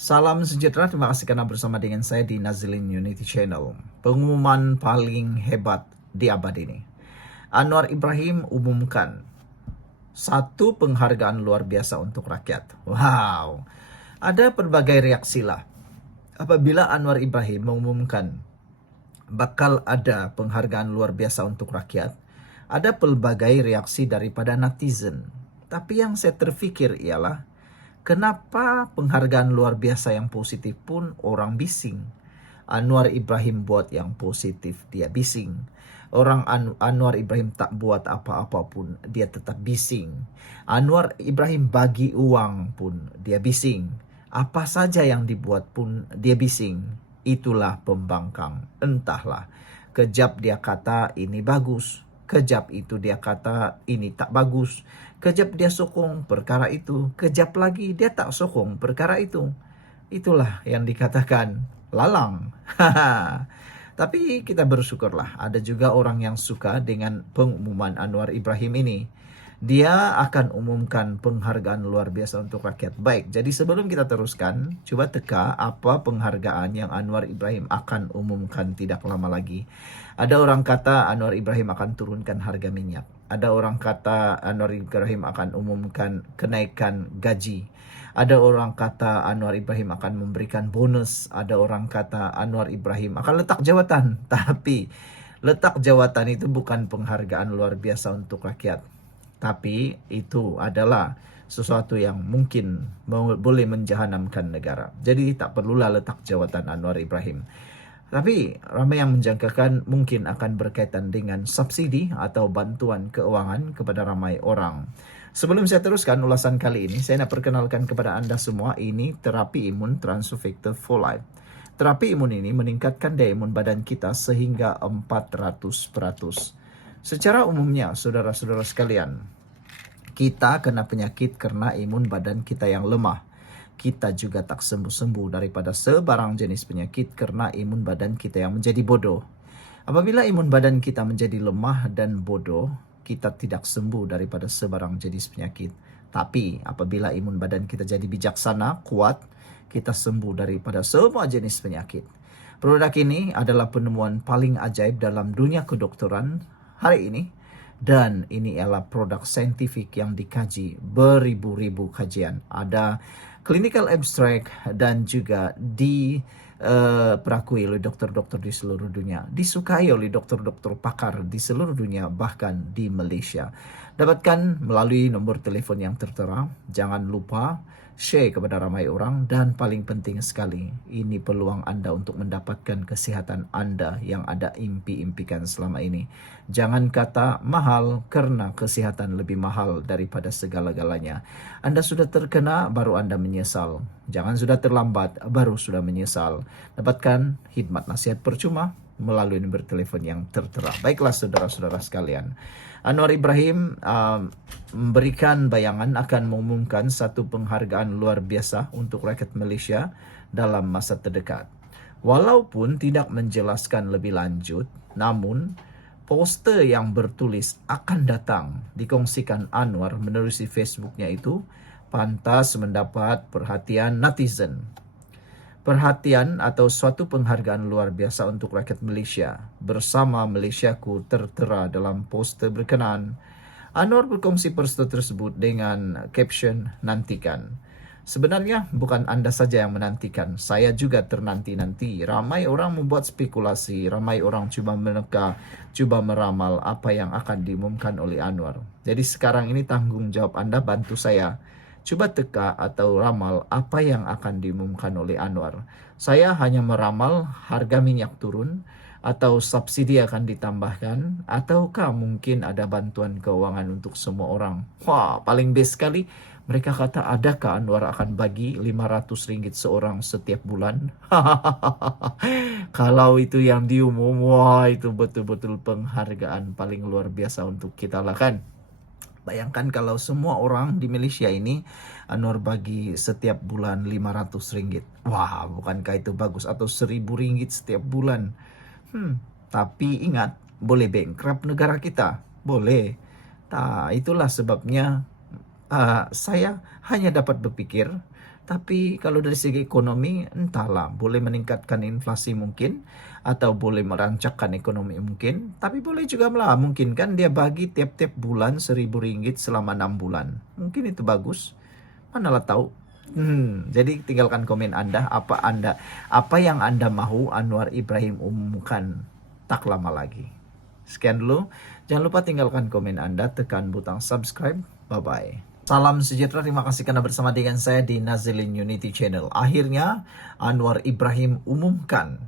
Salam sejahtera, terima kasih karena bersama dengan saya di Nazilin Unity Channel. Pengumuman paling hebat di abad ini. Anwar Ibrahim umumkan satu penghargaan luar biasa untuk rakyat. Wow, ada berbagai reaksi lah. Apabila Anwar Ibrahim mengumumkan bakal ada penghargaan luar biasa untuk rakyat, ada pelbagai reaksi daripada netizen. Tapi yang saya terfikir ialah, kenapa penghargaan luar biasa yang positif pun orang bising? Anwar Ibrahim buat yang positif, dia bising. Anwar Ibrahim tak buat apa-apa pun, dia tetap bising. Anwar Ibrahim bagi uang pun, dia bising. Apa saja yang dibuat pun, dia bising. Itulah pembangkang. Entahlah, kejap dia kata ini bagus, kejap itu dia kata ini tak bagus, kejap dia sokong perkara itu, kejap lagi dia tak sokong perkara itu. Itulah yang dikatakan lalang. Tapi kita bersyukurlah, ada juga orang yang suka dengan pengumuman Anwar Ibrahim ini. Dia akan umumkan penghargaan luar biasa untuk rakyat. Baik, jadi sebelum kita teruskan, coba teka apa penghargaan yang Anwar Ibrahim akan umumkan tidak lama lagi. Ada orang kata Anwar Ibrahim akan turunkan harga minyak. Ada orang kata Anwar Ibrahim akan umumkan kenaikan gaji. Ada orang kata Anwar Ibrahim akan memberikan bonus. Ada orang kata Anwar Ibrahim akan letak jawatan. Tapi letak jawatan itu bukan penghargaan luar biasa untuk rakyat. Tapi itu adalah sesuatu yang mungkin boleh menjahanamkan negara. Jadi tak perlulah letak jawatan Anwar Ibrahim. Tapi ramai yang menjangkakan mungkin akan berkaitan dengan subsidi atau bantuan keuangan kepada ramai orang. Sebelum saya teruskan ulasan kali ini, saya nak perkenalkan kepada anda semua, ini terapi imun Transufactor for Life. Terapi imun ini meningkatkan daya imun badan kita sehingga 400%. Secara umumnya, saudara-saudara sekalian, kita kena penyakit karena imun badan kita yang lemah. Kita juga tak sembuh-sembuh daripada sebarang jenis penyakit karena imun badan kita yang menjadi bodoh. Apabila imun badan kita menjadi lemah dan bodoh, kita tidak sembuh daripada sebarang jenis penyakit. Tapi apabila imun badan kita jadi bijaksana, kuat, kita sembuh daripada semua jenis penyakit. Produk ini adalah penemuan paling ajaib dalam dunia kedokteran hari ini. Dan ini adalah produk saintifik yang dikaji beribu-ribu kajian. Ada clinical abstract dan juga diperakui oleh dokter-dokter di seluruh dunia. Disukai oleh dokter-dokter pakar di seluruh dunia, bahkan di Malaysia. Dapatkan melalui nomor telepon yang tertera. Jangan lupa share kepada ramai orang, dan paling penting sekali, ini peluang anda untuk mendapatkan kesihatan anda yang ada impi-impikan selama ini. Jangan kata mahal karena kesihatan lebih mahal daripada segala-galanya. Anda sudah terkena baru anda menyesal. Jangan sudah terlambat baru sudah menyesal. Dapatkan khidmat nasihat percuma melalui nomor telepon yang tertera. Baiklah saudara-saudara sekalian, Anwar Ibrahim memberikan bayangan akan mengumumkan satu penghargaan luar biasa untuk rakyat Malaysia dalam masa terdekat. Walaupun tidak menjelaskan lebih lanjut, namun poster yang bertulis akan datang dikongsikan Anwar menerusi Facebooknya itu pantas mendapat perhatian netizen. Perhatian atau suatu penghargaan luar biasa untuk rakyat Malaysia. Bersama Malaysiaku tertera dalam poster berkenaan. Anwar berkongsi poster tersebut dengan caption nantikan. Sebenarnya bukan anda saja yang menantikan, saya juga ternanti-nanti. Ramai orang membuat spekulasi, ramai orang cuba meneka, cuba meramal apa yang akan diumumkan oleh Anwar. Jadi sekarang ini tanggung jawab anda, bantu saya. Coba teka atau ramal apa yang akan diumumkan oleh Anwar. Saya hanya meramal harga minyak turun, atau subsidi akan ditambahkan, ataukah mungkin ada bantuan keuangan untuk semua orang. Wah, paling best sekali. Mereka kata, adakah Anwar akan bagi RM500 seorang setiap bulan? Kalau itu yang diumum, wah itu betul-betul penghargaan paling luar biasa untuk kita lah kan. Bayangkan kalau semua orang di Malaysia ini Anwar bagi setiap bulan RM500. Wah, bukankah itu bagus? Atau RM1.000 setiap bulan. Tapi ingat, boleh bankrupt negara kita. Boleh. Itulah sebabnya saya hanya dapat berpikir, Tapi kalau dari segi ekonomi, entahlah, boleh meningkatkan inflasi mungkin, atau boleh merancangkan ekonomi mungkin, tapi boleh juga lah, mungkin kan dia bagi tiap-tiap bulan RM1.000 selama 6 bulan. Mungkin itu bagus, manalah tahu. Jadi tinggalkan komen apa yang Anda mau Anwar Ibrahim umumkan tak lama lagi. Sekian dulu, jangan lupa tinggalkan komen Anda, tekan butang subscribe, bye-bye. Salam sejahtera, terima kasih karena bersama dengan saya di Nazilin Unity Channel. Akhirnya Anwar Ibrahim umumkan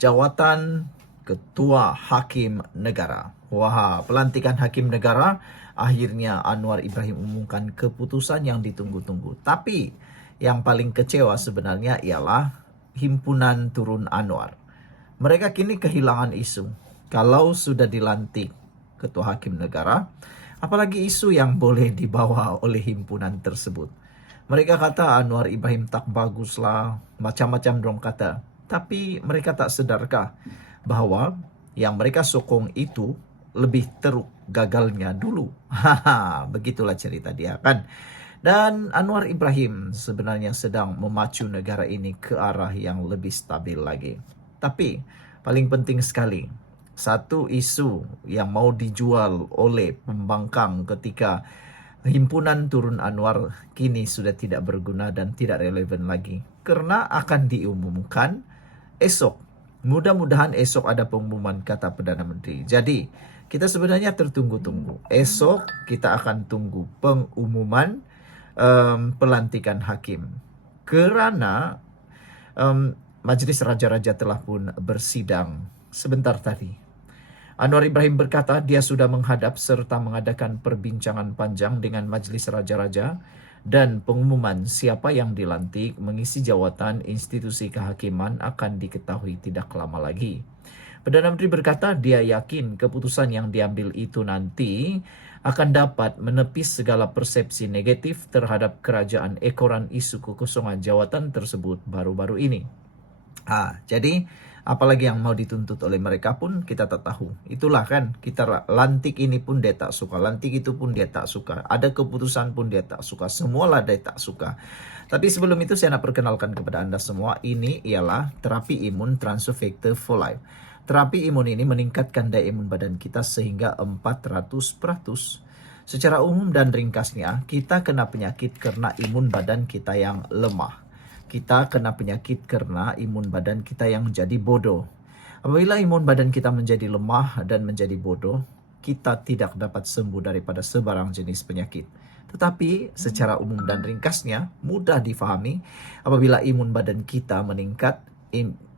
jawatan Ketua Hakim Negara. Wah, pelantikan Hakim Negara, akhirnya Anwar Ibrahim umumkan keputusan yang ditunggu-tunggu. Tapi yang paling kecewa sebenarnya ialah Himpunan Turun Anwar. Mereka kini kehilangan isu. Kalau sudah dilantik Ketua Hakim Negara, apalagi isu yang boleh dibawa oleh himpunan tersebut. Mereka kata Anwar Ibrahim tak bagus lah, macam-macam dong kata. Tapi mereka tak sedarkah bahwa yang mereka sokong itu lebih teruk gagalnya dulu. Haha, begitulah cerita dia kan. Dan Anwar Ibrahim sebenarnya sedang memacu negara ini ke arah yang lebih stabil lagi. Tapi paling penting sekali, satu isu yang mau dijual oleh pembangkang ketika Himpunan Turun Anwar kini sudah tidak berguna dan tidak relevan lagi. Karena akan diumumkan esok. Mudah-mudahan esok ada pengumuman, kata Perdana Menteri. Jadi kita sebenarnya tertunggu-tunggu. Esok kita akan tunggu pengumuman pelantikan hakim. Kerana Majelis Raja-Raja telah pun bersidang sebentar tadi. Anwar Ibrahim berkata dia sudah menghadap serta mengadakan perbincangan panjang dengan Majelis Raja-Raja dan pengumuman siapa yang dilantik mengisi jawatan institusi kehakiman akan diketahui tidak lama lagi. Perdana Menteri berkata dia yakin keputusan yang diambil itu nanti akan dapat menepis segala persepsi negatif terhadap kerajaan ekoran isu kekosongan jawatan tersebut baru-baru ini. Jadi apalagi yang mau dituntut oleh mereka pun kita tak tahu. Itulah kan, kita lantik ini pun dia tak suka, lantik itu pun dia tak suka, ada keputusan pun dia tak suka, semualah dia tak suka. Tapi sebelum itu saya nak perkenalkan kepada Anda semua, ini ialah terapi imun Transfer Factor for Life. Terapi imun ini meningkatkan daya imun badan kita sehingga 400%. Secara umum dan ringkasnya, kita kena penyakit karena imun badan kita yang lemah. Kita kena penyakit karena imun badan kita yang menjadi bodoh. Apabila imun badan kita menjadi lemah dan menjadi bodoh, kita tidak dapat sembuh daripada sebarang jenis penyakit. Tetapi secara umum dan ringkasnya, mudah difahami, apabila imun badan kita meningkat,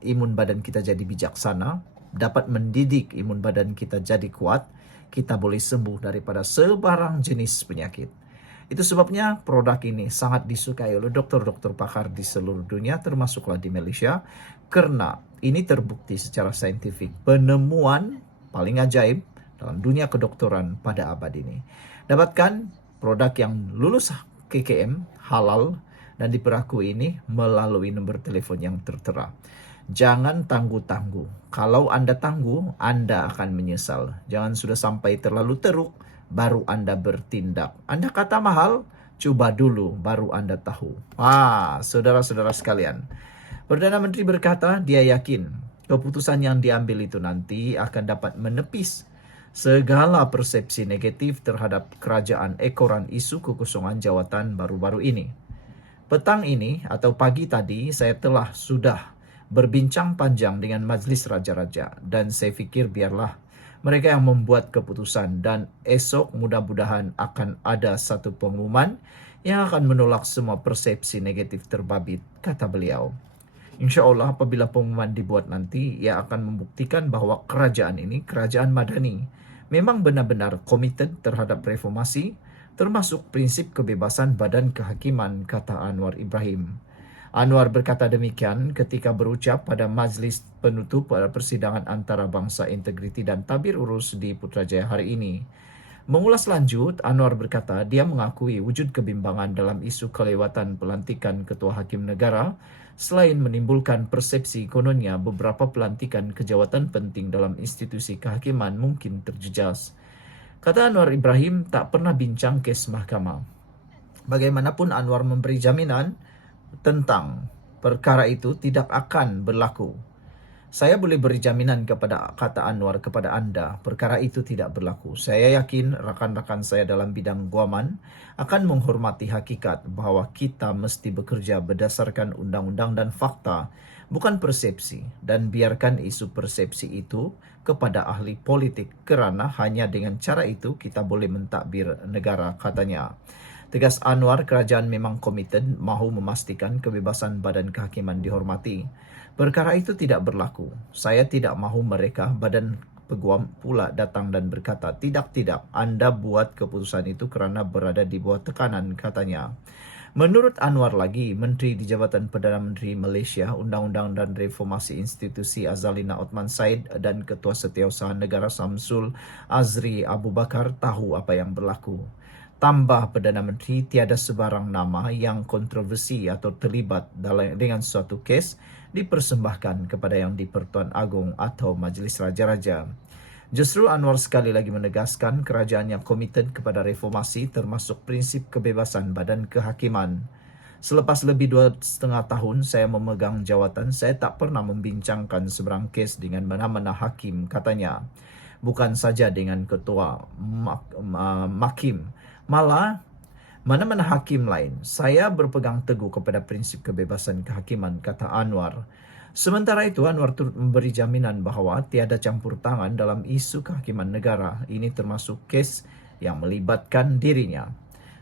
imun badan kita jadi bijaksana, dapat mendidik imun badan kita jadi kuat, kita boleh sembuh daripada sebarang jenis penyakit. Itu sebabnya produk ini sangat disukai oleh dokter-dokter pakar di seluruh dunia, termasuklah di Malaysia, karena ini terbukti secara saintifik penemuan paling ajaib dalam dunia kedokteran pada abad ini. Dapatkan produk yang lulus KKM, halal, dan diperakui ini melalui nomor telepon yang tertera. Jangan tangguh-tangguh. Kalau Anda tangguh, Anda akan menyesal. Jangan sudah sampai terlalu teruk, baru Anda bertindak. Anda kata mahal, coba dulu, baru Anda tahu. Saudara-saudara sekalian, Perdana Menteri berkata dia yakin keputusan yang diambil itu nanti akan dapat menepis segala persepsi negatif terhadap kerajaan ekoran isu kekosongan jawatan baru-baru ini. Petang ini atau pagi tadi saya sudah berbincang panjang dengan Majelis Raja-Raja dan saya fikir biarlah mereka yang membuat keputusan dan esok mudah-mudahan akan ada satu pengumuman yang akan menolak semua persepsi negatif terbabit, kata beliau. Insya Allah apabila pengumuman dibuat nanti, ia akan membuktikan bahwa kerajaan ini, kerajaan madani, memang benar-benar komited terhadap reformasi, termasuk prinsip kebebasan badan kehakiman, kata Anwar Ibrahim. Anwar berkata demikian ketika berucap pada majlis penutup pada persidangan antarabangsa integriti dan tabir urus di Putrajaya hari ini. Mengulas lanjut, Anwar berkata dia mengakui wujud kebimbangan dalam isu kelewatan pelantikan Ketua Hakim Negara selain menimbulkan persepsi kononnya beberapa pelantikan kejawatan penting dalam institusi kehakiman mungkin terjejas. Kata Anwar Ibrahim tak pernah bincang kes mahkamah. Bagaimanapun Anwar memberi jaminan tentang perkara itu tidak akan berlaku. Saya boleh beri jaminan kepada kata Anwar kepada anda, perkara itu tidak berlaku. Saya yakin rakan-rakan saya dalam bidang guaman akan menghormati hakikat bahwa kita mesti bekerja berdasarkan undang-undang dan fakta, bukan persepsi. Dan biarkan isu persepsi itu kepada ahli politik, kerana hanya dengan cara itu kita boleh mentadbir negara, katanya. Tegas Anwar, kerajaan memang komited mahu memastikan kebebasan badan kehakiman dihormati. Perkara itu tidak berlaku. Saya tidak mahu mereka, badan peguam pula datang dan berkata, tidak, anda buat keputusan itu kerana berada di bawah tekanan, katanya. Menurut Anwar lagi, Menteri di Jabatan Perdana Menteri Malaysia, Undang-Undang dan Reformasi Institusi Azalina Othman Said dan Ketua Setiausaha Negara Samsul Azri Abu Bakar tahu apa yang berlaku. Tambah Perdana Menteri, tiada sebarang nama yang kontroversi atau terlibat dengan suatu kes dipersembahkan kepada Yang di-Pertuan Agong atau Majlis Raja-Raja. Justru Anwar sekali lagi menegaskan kerajaan yang komited kepada reformasi termasuk prinsip kebebasan badan kehakiman. Selepas lebih 2,5 tahun saya memegang jawatan, saya tak pernah membincangkan sebarang kes dengan mana-mana hakim, katanya. Bukan saja dengan ketua Makim, malah mana-mana hakim lain. Saya berpegang teguh kepada prinsip kebebasan kehakiman, kata Anwar. Sementara itu, Anwar turut memberi jaminan bahawa tiada campur tangan dalam isu kehakiman negara. Ini termasuk kes yang melibatkan dirinya.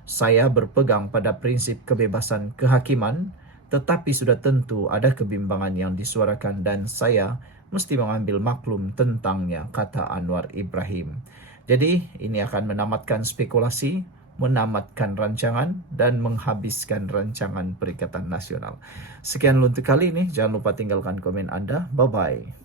Saya berpegang pada prinsip kebebasan kehakiman, tetapi sudah tentu ada kebimbangan yang disuarakan dan saya mesti mengambil maklum tentangnya, kata Anwar Ibrahim. Jadi, ini akan menamatkan spekulasi, menamatkan rancangan dan menghabiskan rancangan Perikatan Nasional. Sekian untuk kali ini. Jangan lupa tinggalkan komen anda. Bye-bye.